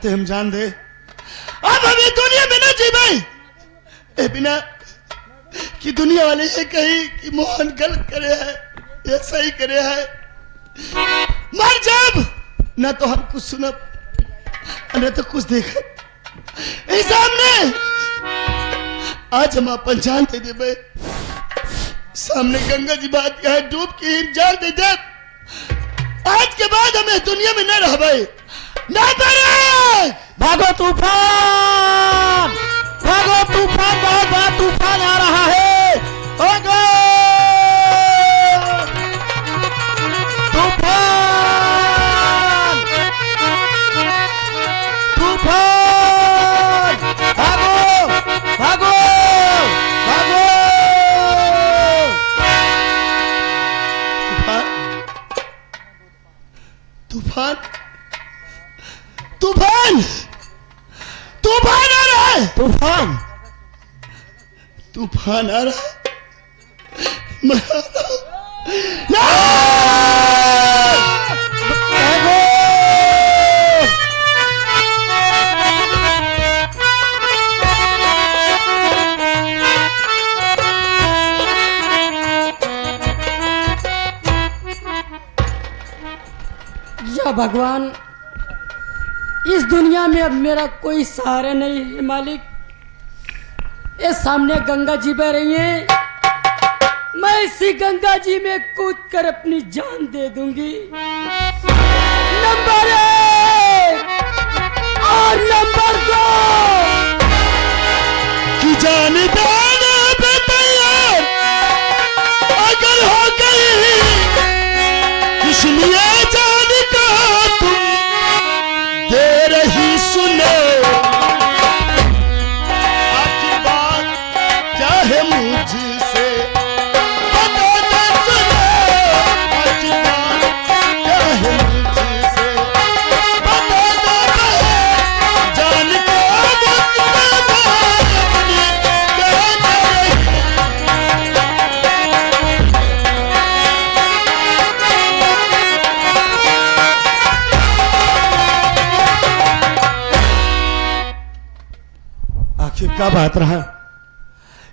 चाहते हम जान दे। अब हम इस दुनिया में ना जी भाई ए बिना कि दुनिया वाले ये कही कि मोहन गलत करे है या सही करे है। मर जब ना तो हम कुछ सुनब न तो कुछ देखब। इस सामने आज हम अपन जान दे दे भाई। सामने गंगा जी बात का है डूब के ही जान दे दे। आज के बाद हमें दुनिया में न रह भाई ना करे। भागो तूफान, भागो तूफान, बहुत बड़ा तूफान आ रहा है। भागो तूफान, तूफान, भागो भागो भागो। तूफान तूफान तूफान आ रहा है। तूफान तूफान आ रहा है। मैं आ रहा हूं। या भगवान, इस दुनिया में अब मेरा कोई सहारा नहीं है मालिक। ये सामने गंगा जी बह रही हैं, मैं इसी गंगा जी में कूद कर अपनी जान दे दूंगी। नंबर 1 और नंबर 2 कि जान देने पे तैयार अगर हो गई, इसलिए जान का तुम दे रही सुनो। आपकी बात क्या है मुझसे बता दे सुनो। आपकी बात क्या है मुझसे बता दे। जान को मुझसे अपनी कह दे। आखिर क्या बात रहा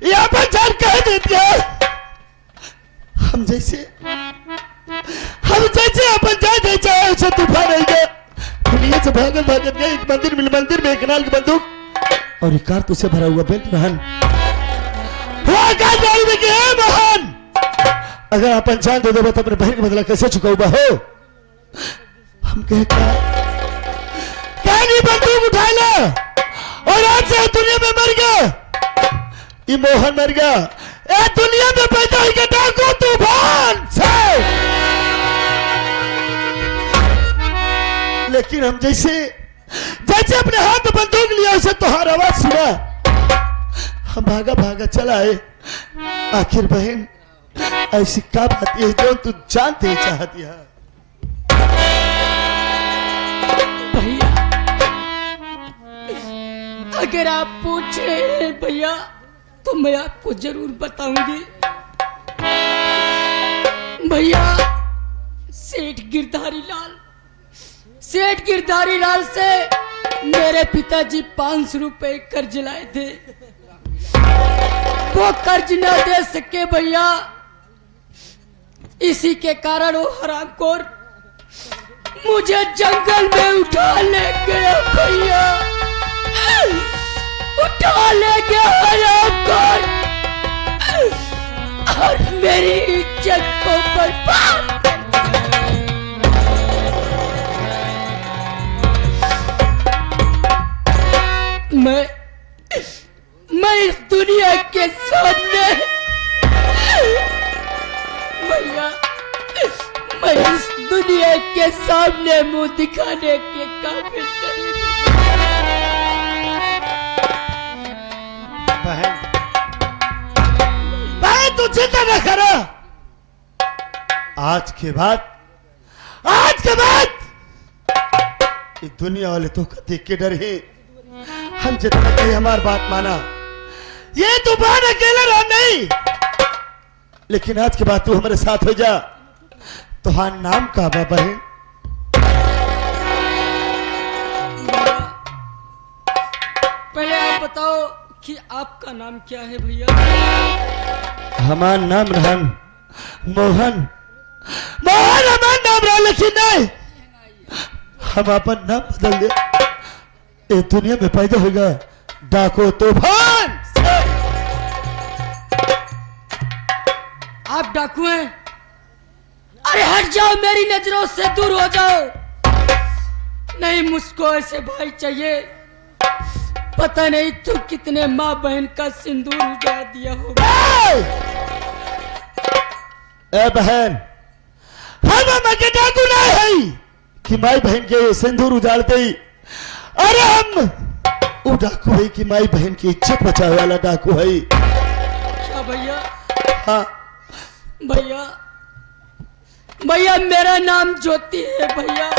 यहाँ पर जान कह देती है। हम जैसे अपन जान दे चाहे उसे तूफान आई गया। दुनिया से भागत गए एक मंदिर में एक नाल की बंदूक और एक कारतूस से भरा हुआ बेल्ट महान हुआ कि है महान। अगर अपन जान दे दो तो अपने बहन का बदला कैसे चुकाऊंगा हो। हम कहता क्या नहीं बंदूक उठा ला और आज से दुनिया में मर गया। ये मोहन मर गया। ए दुनिया में पैदा ही डाको तूफान से। लेकिन हम जैसे अपने हाथ में बंदूक लिया उसे तुहार आवाज सुना हम भागा चला है। आखिर बहन ऐसी क्या बात है जो तू जानते चाहती है। भैया, अगर आप पूछ रहे हैं भैया तो मैं आपको जरूर बताऊंगी। भैया, सेठ गिरधारी लाल से मेरे पिताजी 500 रुपए कर्ज लाए थे। वो कर्ज न दे सके भैया, इसी के कारण वो हरामखोर मुझे जंगल में उठा ले गया भैया। उठा ले गया हरामखोर और मेरी इज्जत को बर्बाद। मैं इस दुनिया के सामने भैया, मैं इस दुनिया के सामने मुंह दिखाने के काबिल नहीं। बहन तू चिंता न करो। आज के बाद ये दुनिया वाले तो देख के डर ही। हम जितना कहीं हमारी बात माना, ये तूफान अकेला रहा नहीं। लेकिन आज के बाद तू हमारे साथ हो जा। तुहार नाम का बहन पहले आप बताओ कि आपका नाम क्या है भैया? हमारा नाम रहन मोहन। मोहन हमारा नाम रहा, लेकिन नहीं हम अपन नाम बदल दे। ये दुनिया में पैदा होगा डाको तूफान। आप डाकू हैं? अरे हट जाओ, मेरी नजरों से दूर हो जाओ। नहीं, मुझको ऐसे भाई चाहिए। पता नहीं तू कितने माँ बहन का सिंदूर उजाड़ दिया होगा। ए बहन, हम के डाकू नहीं है कि माई बहन के सिंदूर उजाड़ते ही। अरे हम वो डाकू है कि माई बहन की इज्जत बचाने वाला डाकू है। क्या भैया? हाँ भैया, भैया मेरा नाम ज्योति है भैया।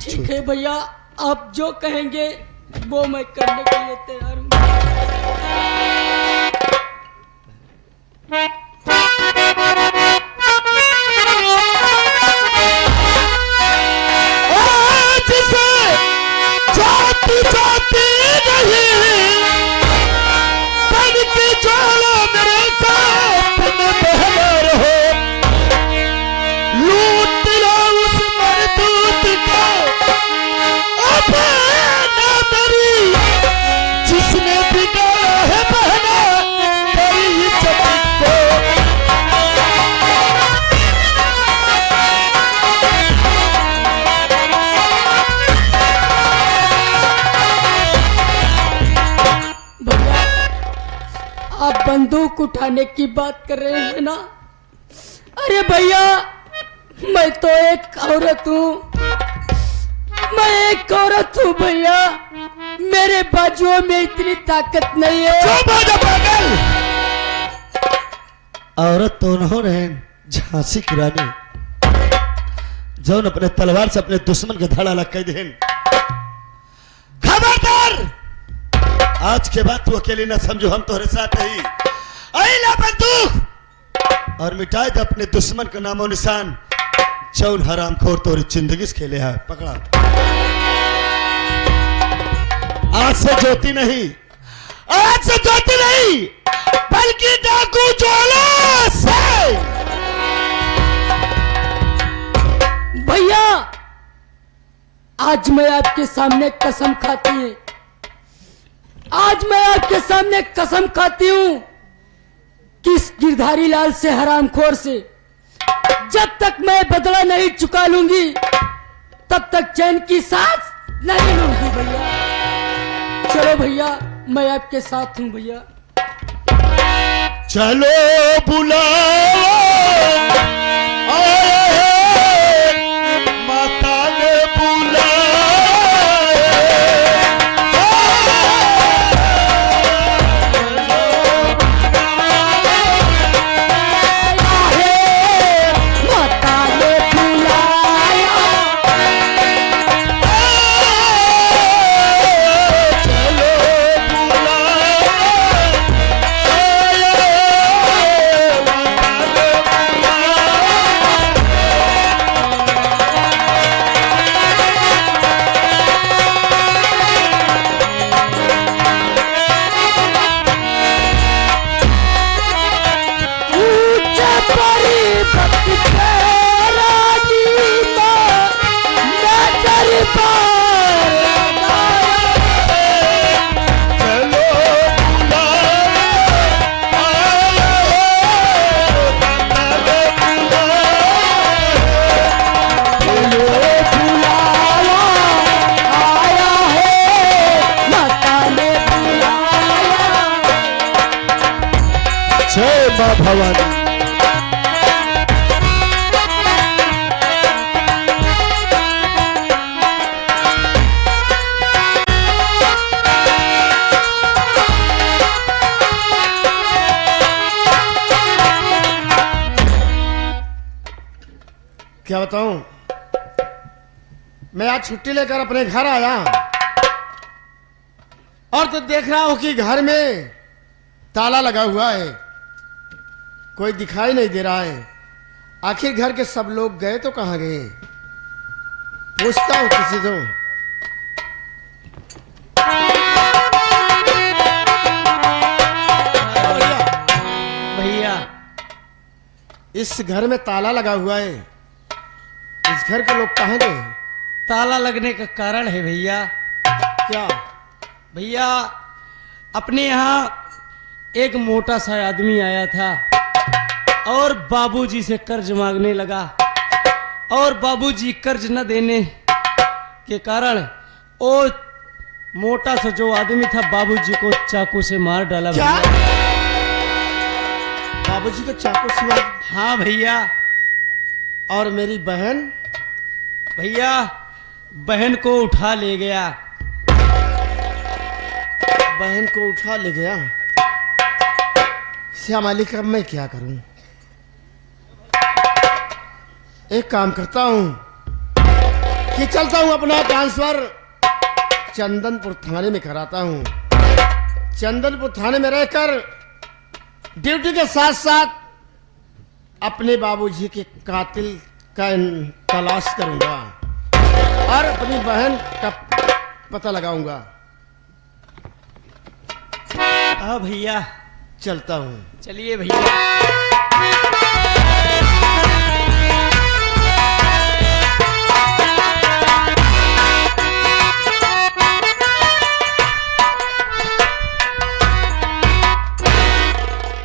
ठीक है भैया, आप जो कहेंगे वो मैं करने के लिए तैयार हूँ। आज से जाती जाती नहीं बन के जोड़ो मेरे साथ में बहना रहो। लूट लो उस मरदूत को अपना मेरी, जिसने बिगाड़ा है बहना तेरी इज्जत को। भैया, आप बंदूक उठाने की बात कर रहे हैं ना? अरे भैया, मैं तो एक औरत हूँ। मैं एक औरत हूँ भैया। मेरे बाजुओं में इतनी ताकत नहीं है। चुप हो जा पागल। औरत तो उन्होंने झांसी की रानी, जौन अपने तलवार से अपने दुश्मन के धड़ा लग देन। खबरदार, आज के बाद तू अकेले न समझो, हम तुम्हारे साथ ही। अइला बंदूक और मिटाए दे अपने दुश्मन का नामो निशान, जौन हरामखोर तोरी जिंदगी से खेले है। पकड़ा, आज से ज्योति नहीं, आज से ज्योति नहीं बल्कि डाकू ज्वाला से। भैया, आज मैं आपके सामने कसम खाती हूँ। आज मैं आपके सामने कसम खाती हूँ कि इस गिरधारी लाल से, हरामखोर से, जब तक मैं बदला नहीं चुका लूंगी तब तक चैन की सांस नहीं लूंगी भैया। चलो भैया, मैं आपके साथ हूँ भैया। चलो बुलाओ माता ने मां भवानी। क्या बताऊं, मैं आज छुट्टी लेकर अपने घर आया और तो देख रहा हूं कि घर में ताला लगा हुआ है, कोई दिखाई नहीं दे रहा है। आखिर घर के सब लोग गए तो कहां गए? पूछता हूं किसी से। इस घर में ताला लगा हुआ है, इस घर के लोग कहाँ गए? ताला लगने का कारण है भैया, क्या? भैया अपने यहाँ एक मोटा सा आदमी आया था और बाबूजी से कर्ज मांगने लगा, और बाबूजी कर्ज न देने के कारण वो मोटा सा जो आदमी था बाबूजी को चाकू से मार डाला। क्या? भैया बाबूजी को चाकू से मार? हाँ भैया। और मेरी बहन? भैया बहन को उठा ले गया। बहन को उठा ले गया? श्याम मालिक, अब मैं क्या करूं? एक काम करता हूं कि चलता हूं, अपना ट्रांसफर चंदनपुर थाने में कराता हूं। चंदनपुर थाने में रहकर ड्यूटी के साथ साथ अपने बाबूजी के कातिल का तलाश करूंगा और अपनी बहन का पता लगाऊंगा। हाँ भैया, चलता हूं। चलिए भैया।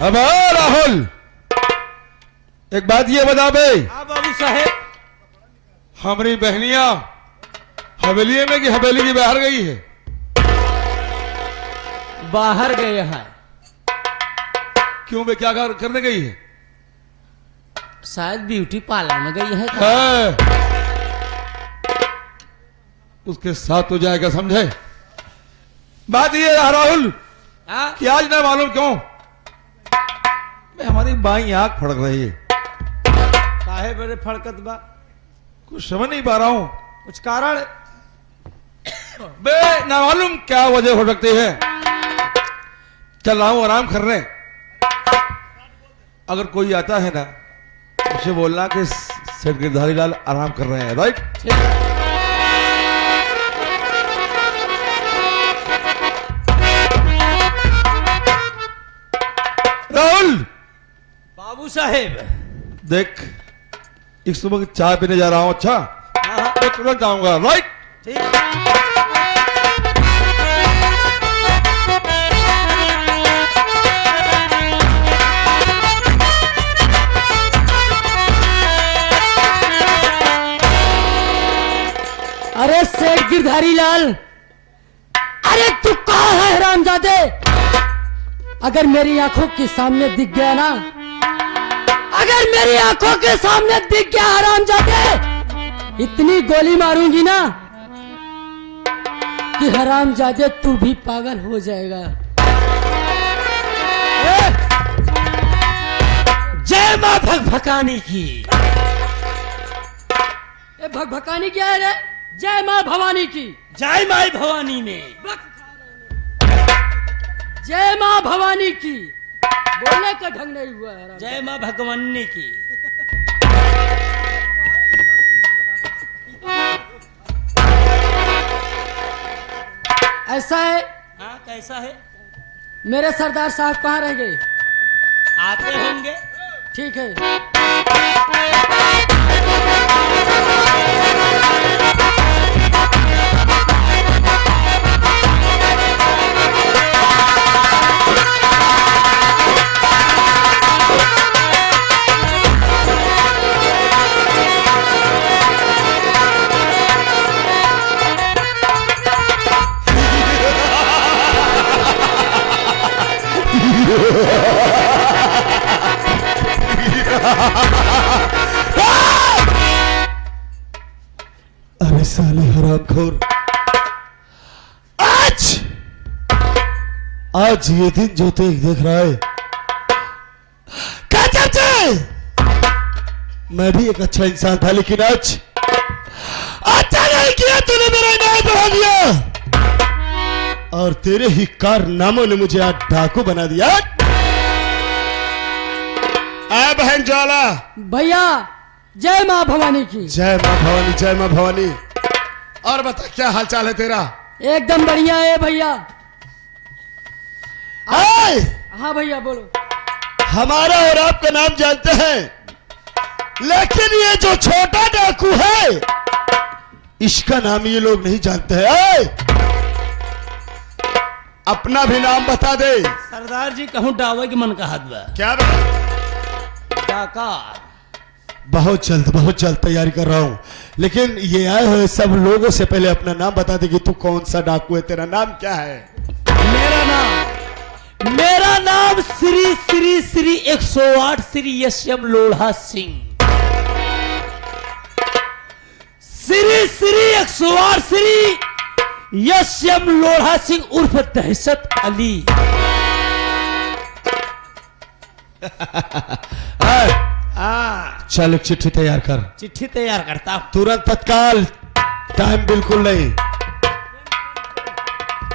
अब राहुल, एक बात ये बता बे, हाँ बाबू साहेब। हमारी बहनिया हवेली में कि हवेली की बाहर गई है? बाहर गए हैं। क्यों बे, क्या करने गई है? शायद ब्यूटी पार्लर में गई है। है। उसके साथ तो जाएगा, समझे? बात ये है राहुल हाँ? कि आज ना मालूम क्यों हमारी बाई आंख फड़क रही है। काहे बड़े फड़कत बा? कुछ समझ नहीं पा रहा हूं। कुछ कारण? बे ना मालूम क्या वजह हो सकती है। चल रहा हूं आराम करने, अगर कोई आता है ना उसे बोलना कि सेठ गिरधारी लाल आराम कर रहे हैं। राइट? राहुल बाबू साहेब। देख, एक सुबह की चाय पीने जा रहा हूं। अच्छा, हाँ मैं तुरंत आऊंगा। राइट? ठीक। अरे सेठ गिरधारी लाल, अरे तू कहाँ है हरामजादे? अगर मेरी आंखों के सामने दिख गया ना, अगर मेरी आंखों के सामने दिख गया हरामजादे, इतनी गोली मारूंगी ना कि हरामजादे तू भी पागल हो जाएगा। जय मां भगभकानी की। ए भगभकानी क्या है रे? जय मां भवानी की। जय मां भवानी में जय मां भवानी की बोलने का ढंग नहीं हुआ है। जय मां भगवानी की। ऐसा है? हाँ, कैसा है? मेरे सरदार साहब कहाँ रह गए? आते होंगे। ठीक है। अरे साले हरामखोर, आज ये दिन जो तू देख रहा है, क्या चाचा? मैं भी एक अच्छा इंसान था, लेकिन आज अच्छा नहीं किया तूने, मेरा न्याय बढ़ा दिया और तेरे ही कारनामों ने मुझे आज डाकू बना दिया। आ बहन ज्वाला, भैया जय मां भवानी की। जय मां भवानी, जय मां भवानी। और बता, क्या हालचाल है तेरा? एकदम बढ़िया है भैया। हाय, हाँ भैया बोलो। हमारा और आपका नाम जानते हैं? लेकिन ये जो छोटा डाकू है इसका नाम ये लोग नहीं जानते हैं। अपना भी नाम बता दे। सरदार जी कहूँ डावे के मन का हाथ बा क्या डाका। बहुत जल्द तैयारी कर रहा हूं, लेकिन ये आए हुए सब लोगों से पहले अपना नाम बता दे कि तू कौन सा डाकू है, तेरा नाम क्या है? मेरा नाम श्री श्री श्री 108 श्री यशम लोढ़ा सिंह। श्री श्री 108 श्री यशम लोढ़ा सिंह उर्फ दहशत अली। चल एक चिट्ठी तैयार कर। चिट्ठी तैयार करता हूं। तुरंत तत्काल, टाइम बिल्कुल नहीं।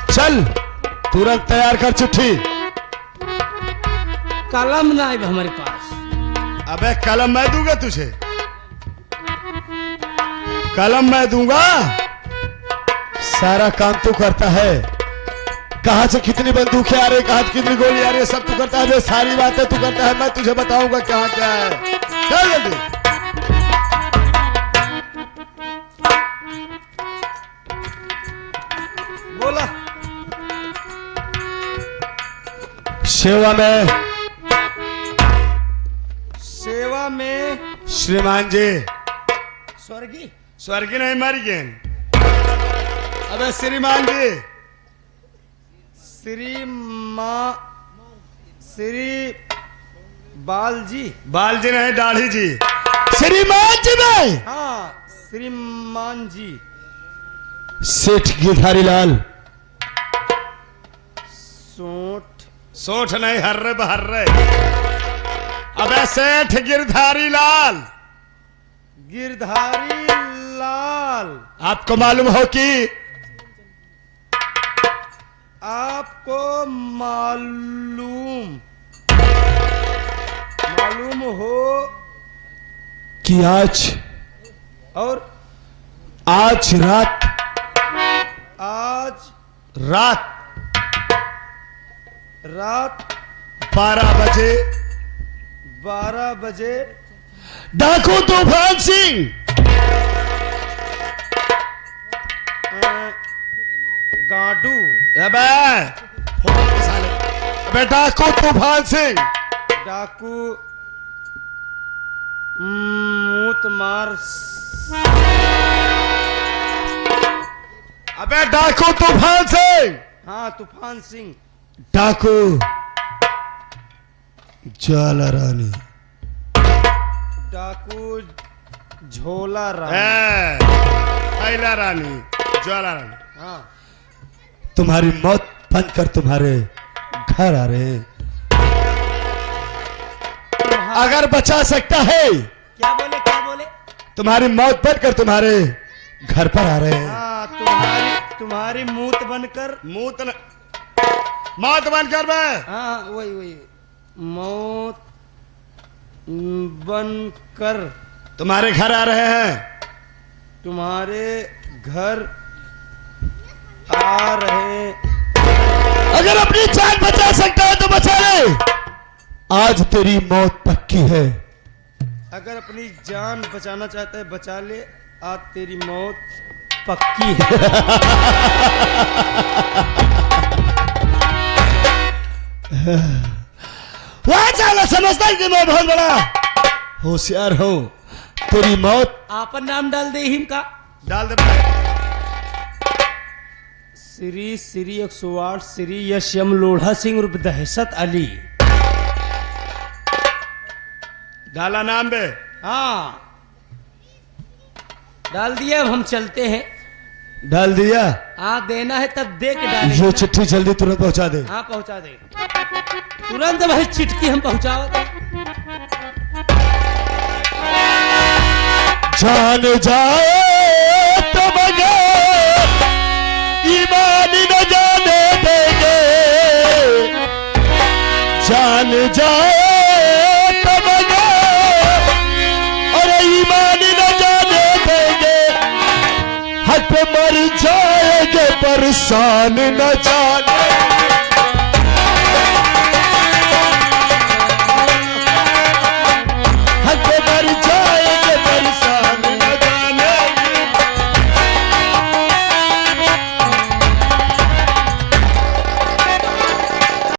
चल तुरंत तैयार कर चिट्ठी। कलम ना है हमारे पास। अबे कलम मैं दूंगा तुझे, कलम मैं दूंगा। सारा काम तू करता है। कहां से कितनी बंदूकें आ रही, कहां से कितनी गोली आ रही है, सब तू करता है। ये सारी बातें तू करता है, मैं तुझे बताऊंगा कहां क्या है। चल जल्दी। बोला। सेवा में श्रीमान जी। स्वर्गीय स्वर्गीय नहीं मर गए। अबे श्रीमान जी। श्री बाल जी नहीं, दाढ़ी जी। श्रीमान जी में हाँ श्रीमान जी। सेठ गिरधारी लाल। सोठ नहीं, हर्रे बहर्रे। अबे सेठ गिरधारी लाल। आपको मालूम हो कि आपको मालूम हो कि आज रात 12 बजे डाकू तूफान सिंह गांडू डाकू तूफान सिंह डाकू मूत मार। अबे डाकू तूफान सिंह। हाँ तूफान सिंह। डाकू ज्वाला रानी। डाकू झोला रानी। हैला रानी, ज्वाला रानी। हाँ तुम्हारी मौत बनकर तुम्हारे घर आ रहे हैं। अगर बचा सकता है। क्या बोले? तुम्हारी मौत बनकर तुम्हारे घर पर आ रहे हैं। हाँ तुम्हारी मूत बनकर। मौत बनकर मैं। हाँ वही मौत बनकर तुम्हारे घर आ रहे हैं। तुम्हारे घर आ रहे। अगर अपनी जान बचा सकता है तो बचा ले। आज तेरी मौत पक्की है। अगर अपनी जान बचाना चाहता है बचा ले, आज तेरी मौत पक्की है। वह चाला समझता है कि मैं बहुत बड़ा होशियार हूं। तेरी मौत। आपन नाम डाल दे हिम का। डाल दे। श्री 108 श्री यशम लोढ़ा सिंह उर्फ दहशत अली। डाला नाम बे। हाँ डाल दिया। अब हम चलते हैं। डाल दिया। हाँ देना है तब दे के डालेंगे। ये चिट्ठी जल्दी तुरंत पहुंचा दे। हाँ पहुंचा दे तुरंत। भाई चिट्ठी हम पहुंचाओ तो। जान जाए तो मगर ईमान न जाने देंगे। जान जाए तो मगर और ईमान न जाने देंगे। हक मर जाएंगे परेशान न जाने